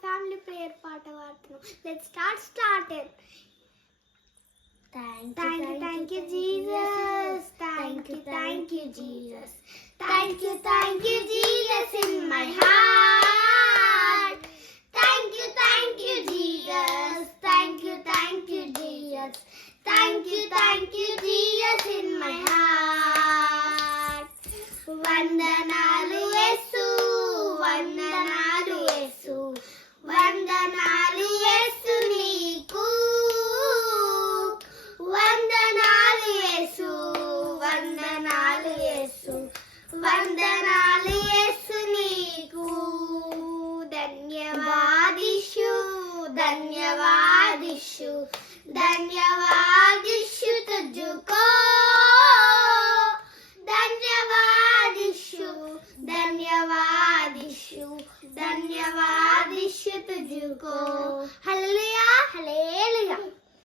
Family prayer పాట పాడుతున్నాం. Let's start. Thank you, Jesus. Thank you, Jesus. Thank you, Jesus in my heart. Thank you, Jesus. Thank you, Jesus. Thank you, Jesus in my heart. వందనాలు యేసు, వందనాలు యేసు, వందనాలు యేసు నీకు. వందనాలు యేసు, వందనాలు యేసు, వందనాలు యేసు నీకు. ధన్యవాదిషు, ధన్యవాదిషు, ధన్యవాదిషు తుజుకో. ధన్యవాదిషు, ధన్యవాదిషు, ధన్యవాదిషు తుజుకో.